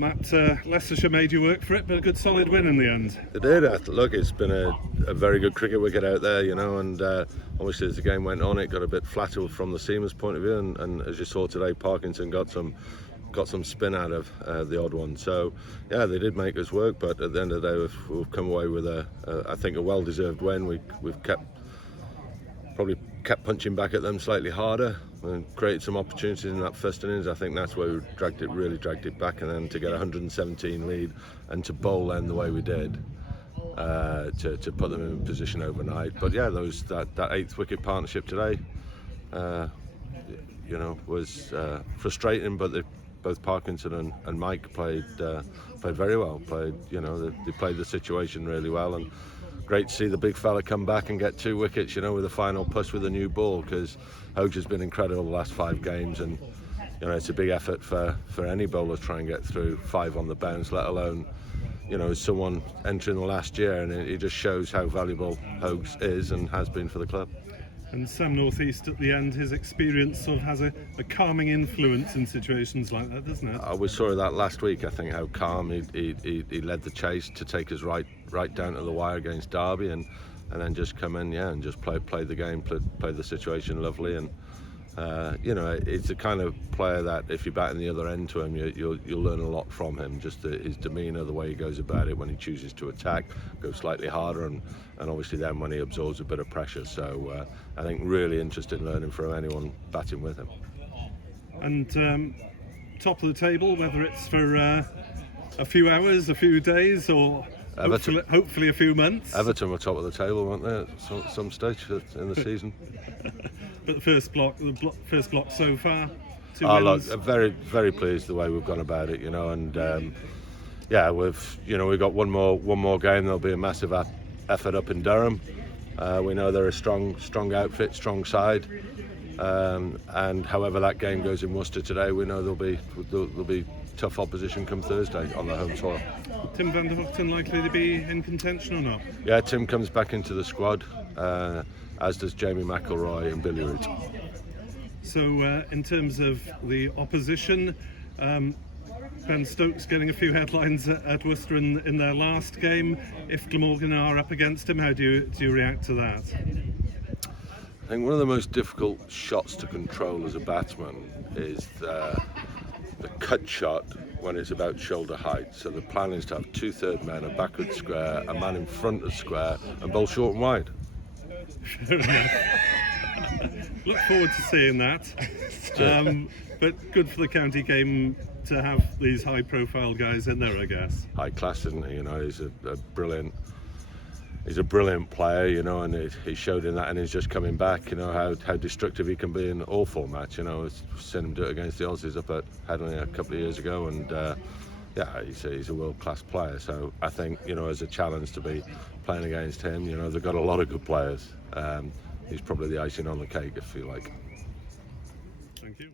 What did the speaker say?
Matt, Leicestershire made you work for it, but a good solid win in the end. They did. Look, it's been a very good cricket wicket out there, you know, and obviously as the game went on, it got a bit flatter from the seamer's point of view, and as you saw today, Parkinson got some spin out of the odd one. So yeah, they did make us work, but at the end of the day, we've come away with I think a well-deserved win. We've probably kept punching back at them slightly harder and created some opportunities in that first innings. I think that's where we really dragged it back, and then to get a 117 lead and to bowl then the way we did, to put them in position overnight. But yeah, that 8th wicket partnership today, you know, was frustrating, but both Parkinson and Mike played very well. They played the situation really well, and great to see the big fella come back and get 2 wickets, you know, with a final push with a new ball, because Hoge has been incredible the last 5 games, and you know, it's a big effort for any bowler to try and get through 5 on the bounce, let alone, you know, someone entering the last year, and it just shows how valuable Hoge is and has been for the club. And Sam North East at the end, his experience sort of has a calming influence in situations like that, doesn't it? We saw that last week. I think how calm he led the chase to take us right down to the wire against Derby, and then just come in, and just play the game, play the situation lovely. And you know, it's the kind of player that if you're batting the other end to him, you'll learn a lot from him. Just his demeanour, the way he goes about it, when he chooses to attack, go slightly harder, and obviously then when he absorbs a bit of pressure. So I think really interested in learning from anyone batting with him. And top of the table, whether it's for a few hours, a few days, or hopefully a few months. Everton were top of the table, weren't they, at some stage in the season? But the first block so far, 2 wins. Look, very, very pleased the way we've gone about it, you know, and yeah, we've got one more game. There'll be a massive effort up in Durham. We know they're a strong outfit, strong side, and however that game goes in Worcester today, we know there'll be tough opposition come Thursday on the home soil. Tim van der Vochten likely to be in contention or not? Yeah, Tim comes back into the squad, as does Jamie McIlroy and Billy Root. So in terms of the opposition, Ben Stokes getting a few headlines at Worcester in their last game. If Glamorgan are up against him, how do you react to that? I think one of the most difficult shots to control as a batsman is the cut shot when it's about shoulder height. So the plan is to have 2/3 men, a backward square, a man in front of square, and bowl short and wide. Fair enough. Look forward to seeing that. But good for the county game to have these high-profile guys in there, I guess. High class, isn't he? You know, he's a brilliant player, you know, and he showed in that, and he's just coming back. You know how destructive he can be in all formats. You know, I've seen him do it against the Aussies up at Headingley a couple of years ago, and yeah, he's a world-class player. So I think, you know, as a challenge to be playing against him, you know, they've got a lot of good players. He's probably the icing on the cake, if you like. Thank you.